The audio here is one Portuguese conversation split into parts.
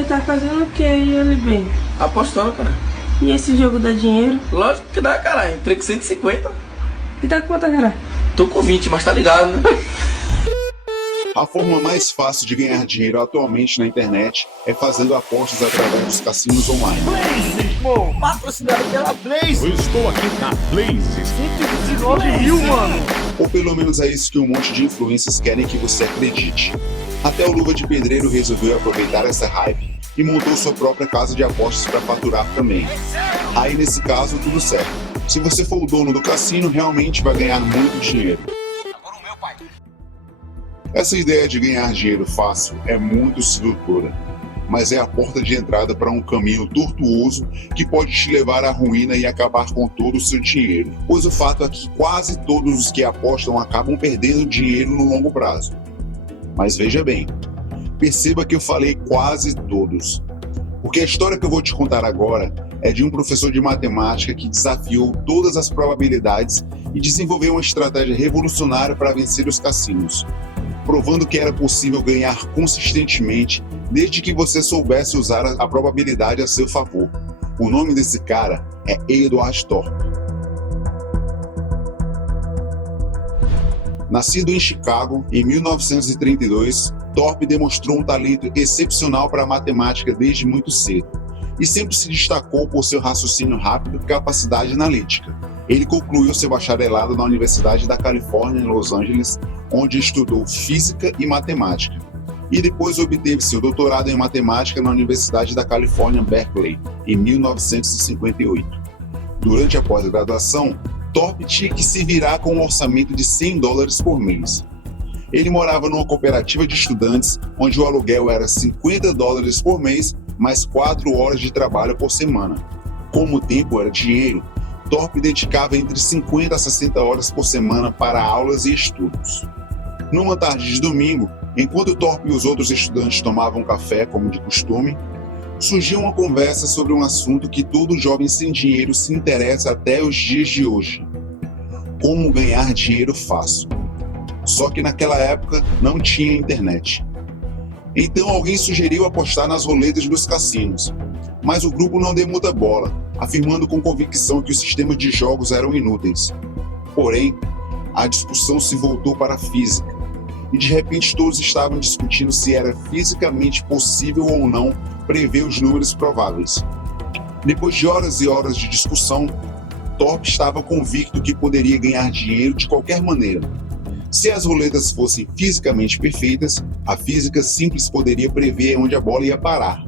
Você tá fazendo o que aí, ele bem? Apostando, cara. E esse jogo dá dinheiro? Lógico que dá, caralho. Entrei com 150. E tá com quanto, cara? Tô com 20, mas tá ligado, né? A forma mais fácil de ganhar dinheiro atualmente na internet é fazendo apostas através dos cassinos online. Pô, patrocinado pela Blaze. Eu estou aqui na Blaze. 119 mil, mano. Ou pelo menos é isso que um monte de influencers querem que você acredite. Até o Luva de Pedreiro resolveu aproveitar essa hype e montou sua própria casa de apostas para faturar também. Aí nesse caso, tudo certo. Se você for o dono do cassino, realmente vai ganhar muito dinheiro. Essa ideia de ganhar dinheiro fácil é muito sedutora, mas é a porta de entrada para um caminho tortuoso que pode te levar à ruína e acabar com todo o seu dinheiro. Pois o fato é que quase todos os que apostam acabam perdendo dinheiro no longo prazo. Mas veja bem, perceba que eu falei quase todos, porque a história que eu vou te contar agora é de um professor de matemática que desafiou todas as probabilidades e desenvolveu uma estratégia revolucionária para vencer os cassinos, provando que era possível ganhar consistentemente desde que você soubesse usar a probabilidade a seu favor. O nome desse cara é Edward Thorp. Nascido em Chicago em 1932, Thorp demonstrou um talento excepcional para a matemática desde muito cedo e sempre se destacou por seu raciocínio rápido e capacidade analítica. Ele concluiu seu bacharelado na Universidade da Califórnia, em Los Angeles, onde estudou física e matemática, e depois obteve seu doutorado em matemática na Universidade da Califórnia, Berkeley, em 1958. Durante a pós-graduação, Thorp tinha que se virar com um orçamento de $100 por mês. Ele morava numa cooperativa de estudantes, onde o aluguel era $50 por mês, mais 4 horas de trabalho por semana. Como o tempo era dinheiro, Thorp dedicava entre 50 a 60 horas por semana para aulas e estudos. Numa tarde de domingo, enquanto Thorp e os outros estudantes tomavam café, como de costume, surgiu uma conversa sobre um assunto que todo jovem sem dinheiro se interessa até os dias de hoje: como ganhar dinheiro fácil. Só que naquela época não tinha internet. Então alguém sugeriu apostar nas roletas dos cassinos, mas o grupo não deu muita bola, afirmando com convicção que os sistemas de jogos eram inúteis. Porém, a discussão se voltou para a física, e de repente todos estavam discutindo se era fisicamente possível ou não prever os números prováveis. Depois de horas e horas de discussão, Thorp estava convicto que poderia ganhar dinheiro de qualquer maneira. Se as roletas fossem fisicamente perfeitas, a física simples poderia prever onde a bola ia parar.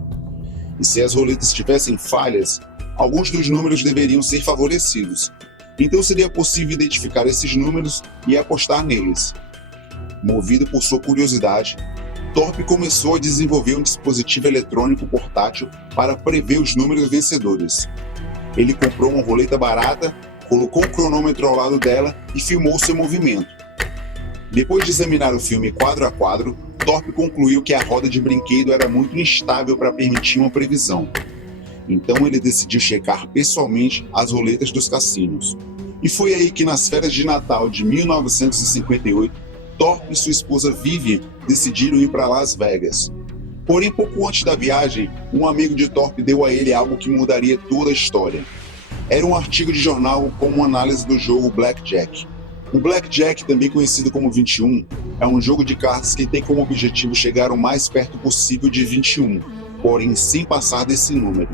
E se as roletas tivessem falhas, alguns dos números deveriam ser favorecidos. Então seria possível identificar esses números e apostar neles. Movido por sua curiosidade, Thorp começou a desenvolver um dispositivo eletrônico portátil para prever os números vencedores. Ele comprou uma roleta barata, colocou um cronômetro ao lado dela e filmou seu movimento. Depois de examinar o filme quadro a quadro, Thorp concluiu que a roda de brinquedo era muito instável para permitir uma previsão. Então ele decidiu checar pessoalmente as roletas dos cassinos. E foi aí que, nas férias de Natal de 1958, Thorp e sua esposa Vivian decidiram ir para Las Vegas. Porém, pouco antes da viagem, um amigo de Thorp deu a ele algo que mudaria toda a história. Era um artigo de jornal com uma análise do jogo Blackjack. O Blackjack, também conhecido como 21, é um jogo de cartas que tem como objetivo chegar o mais perto possível de 21, porém sem passar desse número.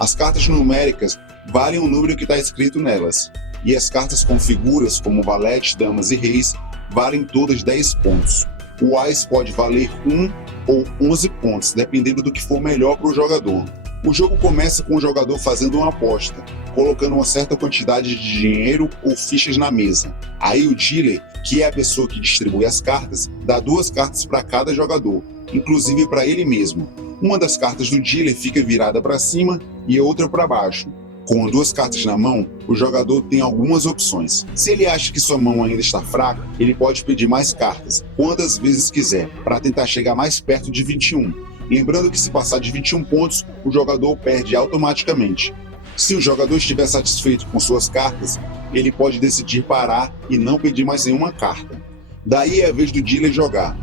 As cartas numéricas valem o número que está escrito nelas, e as cartas com figuras como valete, damas e reis valem todas 10 pontos. O Ás pode valer 1 ou 11 pontos, dependendo do que for melhor para o jogador. O jogo começa com o jogador fazendo uma aposta, colocando uma certa quantidade de dinheiro ou fichas na mesa. Aí o dealer, que é a pessoa que distribui as cartas, dá 2 cartas para cada jogador, inclusive para ele mesmo. Uma das cartas do dealer fica virada para cima e a outra para baixo. Com 2 cartas na mão, o jogador tem algumas opções. Se ele acha que sua mão ainda está fraca, ele pode pedir mais cartas, quantas vezes quiser, para tentar chegar mais perto de 21. Lembrando que se passar de 21 pontos, o jogador perde automaticamente. Se o jogador estiver satisfeito com suas cartas, ele pode decidir parar e não pedir mais nenhuma carta. Daí é a vez do dealer jogar.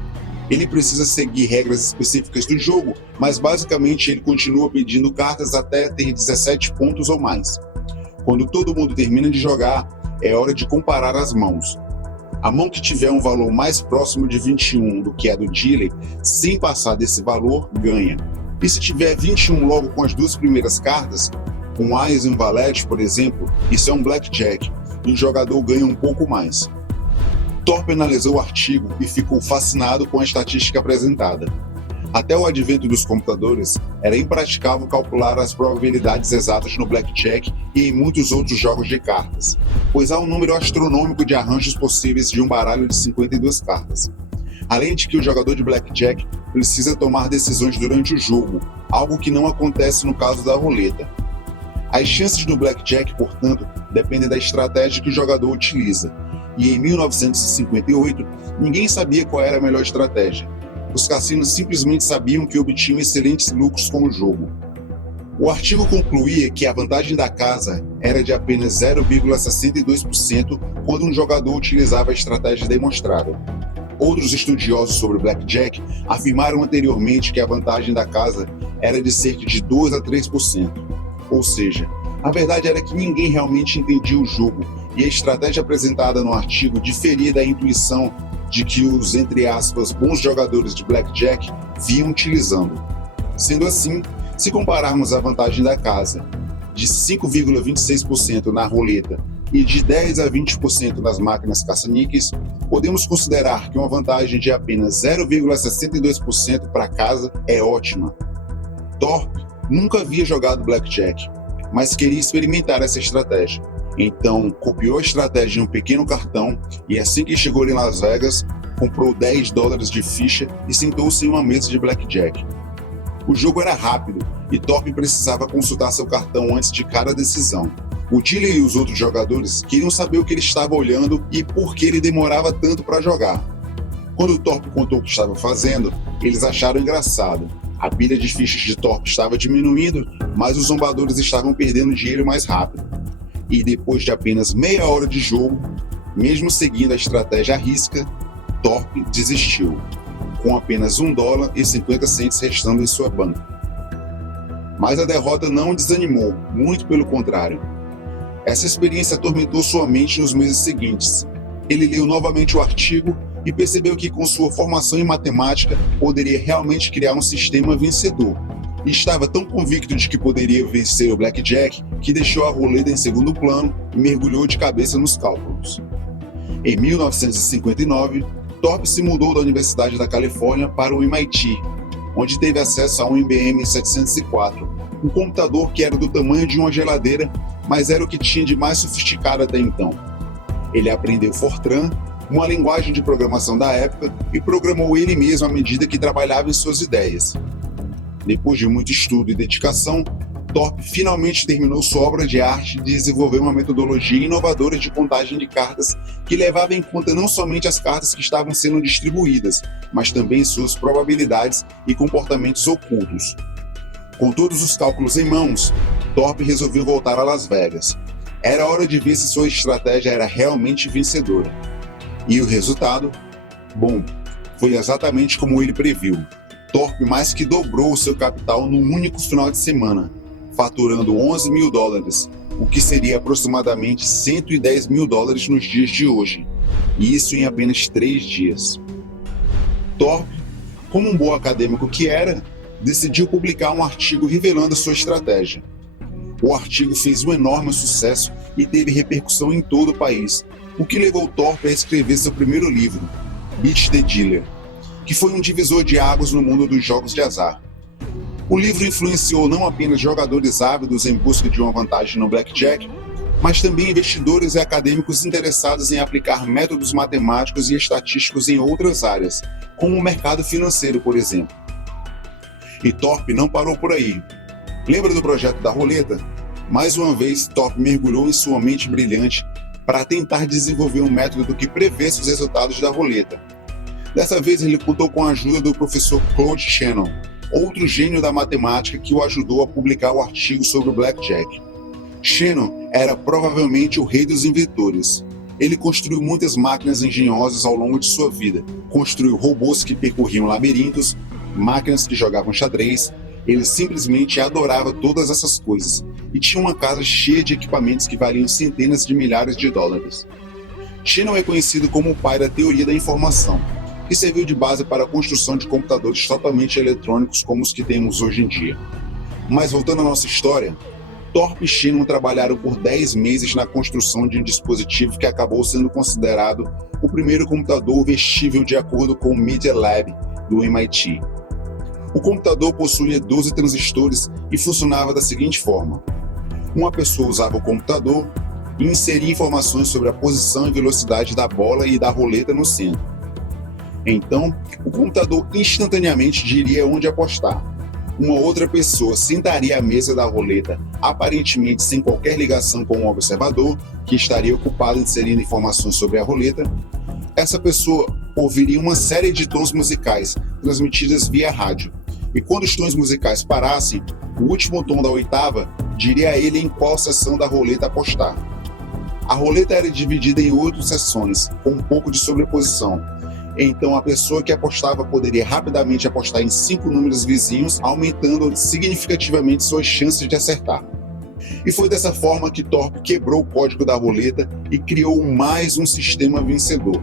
Ele precisa seguir regras específicas do jogo, mas basicamente ele continua pedindo cartas até ter 17 pontos ou mais. Quando todo mundo termina de jogar, é hora de comparar as mãos. A mão que tiver um valor mais próximo de 21 do que a do dealer, sem passar desse valor, ganha. E se tiver 21 logo com as duas primeiras cartas, um Ás e um Valete, por exemplo, isso é um Blackjack, e o jogador ganha um pouco mais. Thorpe analisou o artigo e ficou fascinado com a estatística apresentada. Até o advento dos computadores, era impraticável calcular as probabilidades exatas no Blackjack e em muitos outros jogos de cartas, pois há um número astronômico de arranjos possíveis de um baralho de 52 cartas. Além de que o jogador de Blackjack precisa tomar decisões durante o jogo, algo que não acontece no caso da roleta. As chances no Blackjack, portanto, dependem da estratégia que o jogador utiliza, e em 1958, ninguém sabia qual era a melhor estratégia. Os cassinos simplesmente sabiam que obtinham excelentes lucros com o jogo. O artigo concluía que a vantagem da casa era de apenas 0,62% quando um jogador utilizava a estratégia demonstrada. Outros estudiosos sobre Blackjack afirmaram anteriormente que a vantagem da casa era de cerca de 2 a 3%. Ou seja, a verdade era que ninguém realmente entendia o jogo e a estratégia apresentada no artigo diferia da intuição de que os, entre aspas, bons jogadores de Blackjack vinham utilizando. Sendo assim, se compararmos a vantagem da casa de 5,26% na roleta e de 10 a 20% nas máquinas caça-níqueis, podemos considerar que uma vantagem de apenas 0,62% para casa é ótima. Thorpe nunca havia jogado Blackjack, mas queria experimentar essa estratégia. Então, copiou a estratégia em um pequeno cartão e assim que chegou em Las Vegas, comprou $10 de ficha e sentou-se em uma mesa de Blackjack. O jogo era rápido e Thorpe precisava consultar seu cartão antes de cada decisão. O dealer e os outros jogadores queriam saber o que ele estava olhando e por que ele demorava tanto para jogar. Quando Thorpe contou o que estava fazendo, eles acharam engraçado. A pilha de fichas de Thorpe estava diminuindo, mas os zombadores estavam perdendo dinheiro mais rápido. E depois de apenas meia hora de jogo, mesmo seguindo a estratégia à risca, Thorpe desistiu, com apenas $1,50 restando em sua banca. Mas a derrota não o desanimou, muito pelo contrário. Essa experiência atormentou sua mente nos meses seguintes. Ele leu novamente o artigo e percebeu que com sua formação em matemática poderia realmente criar um sistema vencedor. E estava tão convicto de que poderia vencer o Blackjack que deixou a roleta em segundo plano e mergulhou de cabeça nos cálculos. Em 1959, Thorpe se mudou da Universidade da Califórnia para o MIT, onde teve acesso a um IBM 704, um computador que era do tamanho de uma geladeira, mas era o que tinha de mais sofisticado até então. Ele aprendeu Fortran, uma linguagem de programação da época, e programou ele mesmo à medida que trabalhava em suas ideias. Depois de muito estudo e dedicação, Thorpe finalmente terminou sua obra de arte e desenvolveu uma metodologia inovadora de contagem de cartas que levava em conta não somente as cartas que estavam sendo distribuídas, mas também suas probabilidades e comportamentos ocultos. Com todos os cálculos em mãos, Thorpe resolveu voltar a Las Vegas. Era hora de ver se sua estratégia era realmente vencedora. E o resultado? Bom, foi exatamente como ele previu. Thorpe mais que dobrou o seu capital num único final de semana, faturando $11 mil, o que seria aproximadamente $110 mil nos dias de hoje, e isso em apenas 3 dias. Thorpe, como um bom acadêmico que era, decidiu publicar um artigo revelando sua estratégia. O artigo fez um enorme sucesso e teve repercussão em todo o país, o que levou Thorpe a escrever seu primeiro livro, Beat the Dealer, que foi um divisor de águas no mundo dos jogos de azar. O livro influenciou não apenas jogadores ávidos em busca de uma vantagem no Blackjack, mas também investidores e acadêmicos interessados em aplicar métodos matemáticos e estatísticos em outras áreas, como o mercado financeiro, por exemplo. E Thorpe não parou por aí. Lembra do projeto da roleta? Mais uma vez, Thorpe mergulhou em sua mente brilhante para tentar desenvolver um método que prevesse os resultados da roleta. Dessa vez ele contou com a ajuda do professor Claude Shannon, outro gênio da matemática que o ajudou a publicar o artigo sobre o Blackjack. Shannon era provavelmente o rei dos inventores. Ele construiu muitas máquinas engenhosas ao longo de sua vida. Construiu robôs que percorriam labirintos, máquinas que jogavam xadrez. Ele simplesmente adorava todas essas coisas e tinha uma casa cheia de equipamentos que valiam centenas de milhares de dólares. Shannon é conhecido como o pai da teoria da informação, que serviu de base para a construção de computadores totalmente eletrônicos como os que temos hoje em dia. Mas voltando à nossa história, Thorpe e Shannon trabalharam por 10 meses na construção de um dispositivo que acabou sendo considerado o primeiro computador vestível de acordo com o Media Lab do MIT. O computador possuía 12 transistores e funcionava da seguinte forma: uma pessoa usava o computador e inseria informações sobre a posição e velocidade da bola e da roleta no centro. Então, o computador instantaneamente diria onde apostar. Uma outra pessoa sentaria à mesa da roleta, aparentemente sem qualquer ligação com o observador, que estaria ocupado inserindo informações sobre a roleta. Essa pessoa ouviria uma série de tons musicais transmitidas via rádio, e quando os tons musicais parassem, o último tom da oitava diria a ele em qual seção da roleta apostar. A roleta era dividida em 8 seções, com um pouco de sobreposição. Então a pessoa que apostava poderia rapidamente apostar em 5 números vizinhos, aumentando significativamente suas chances de acertar. E foi dessa forma que Thorpe quebrou o código da roleta e criou mais um sistema vencedor.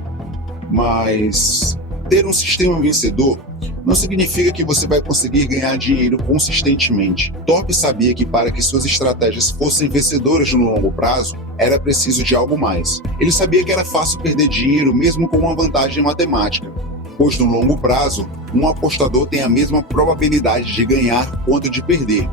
Mas ter um sistema vencedor não significa que você vai conseguir ganhar dinheiro consistentemente. Thorpe sabia que para que suas estratégias fossem vencedoras no longo prazo, era preciso de algo mais. Ele sabia que era fácil perder dinheiro mesmo com uma vantagem matemática, pois no longo prazo, um apostador tem a mesma probabilidade de ganhar quanto de perder,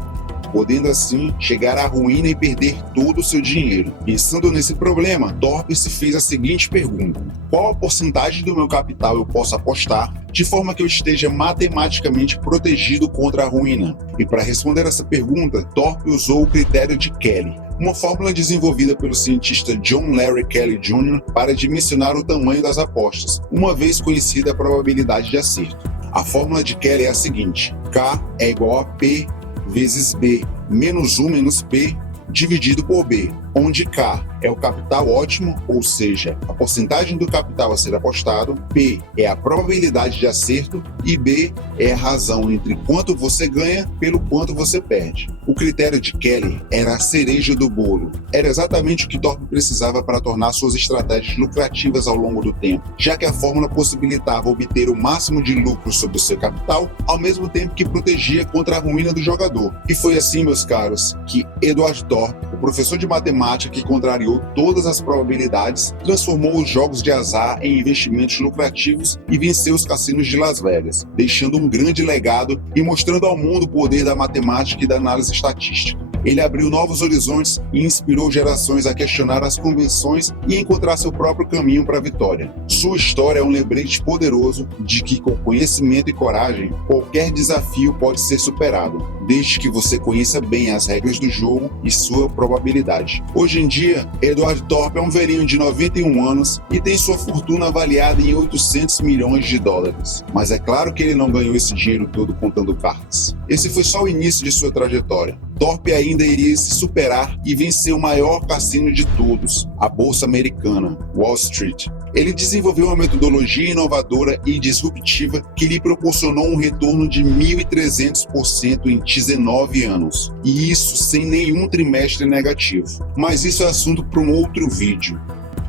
podendo assim chegar à ruína e perder todo o seu dinheiro. Pensando nesse problema, Thorpe se fez a seguinte pergunta: qual a porcentagem do meu capital eu posso apostar de forma que eu esteja matematicamente protegido contra a ruína? E para responder essa pergunta, Thorpe usou o critério de Kelly, uma fórmula desenvolvida pelo cientista John Larry Kelly Jr. para dimensionar o tamanho das apostas, uma vez conhecida a probabilidade de acerto. A fórmula de Kelly é a seguinte: K é igual a P vezes B menos 1 menos P dividido por B, onde K é o capital ótimo, ou seja, a porcentagem do capital a ser apostado, P é a probabilidade de acerto e B é a razão entre quanto você ganha pelo quanto você perde. O critério de Kelly era a cereja do bolo. Era exatamente o que Thorpe precisava para tornar suas estratégias lucrativas ao longo do tempo, já que a fórmula possibilitava obter o máximo de lucro sobre o seu capital, ao mesmo tempo que protegia contra a ruína do jogador. E foi assim, meus caros, que Edward Thorpe, o professor de matemática que contrariou todas as probabilidades, transformou os jogos de azar em investimentos lucrativos e venceu os cassinos de Las Vegas, deixando um grande legado e mostrando ao mundo o poder da matemática e da análise estatística. Ele abriu novos horizontes e inspirou gerações a questionar as convenções e encontrar seu próprio caminho para a vitória. Sua história é um lembrete poderoso de que, com conhecimento e coragem, qualquer desafio pode ser superado, desde que você conheça bem as regras do jogo e sua probabilidade. Hoje em dia, Edward Thorpe é um velhinho de 91 anos e tem sua fortuna avaliada em 800 milhões de dólares. Mas é claro que ele não ganhou esse dinheiro todo contando cartas. Esse foi só o início de sua trajetória. Thorpe ainda iria se superar e vencer o maior cassino de todos, a Bolsa Americana, Wall Street. Ele desenvolveu uma metodologia inovadora e disruptiva que lhe proporcionou um retorno de 1.300% em 19 anos. E isso sem nenhum trimestre negativo. Mas isso é assunto para um outro vídeo.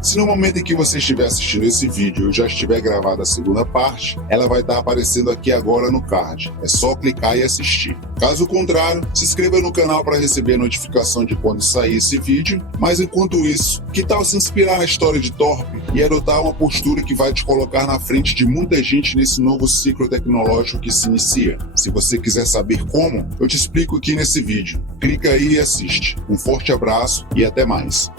Se no momento em que você estiver assistindo esse vídeo eu já estiver gravada a segunda parte, ela vai estar aparecendo aqui agora no card. É só clicar e assistir. Caso contrário, se inscreva no canal para receber a notificação de quando sair esse vídeo. Mas enquanto isso, que tal se inspirar na história de Thorpe e adotar uma postura que vai te colocar na frente de muita gente nesse novo ciclo tecnológico que se inicia? Se você quiser saber como, eu te explico aqui nesse vídeo. Clica aí e assiste. Um forte abraço e até mais.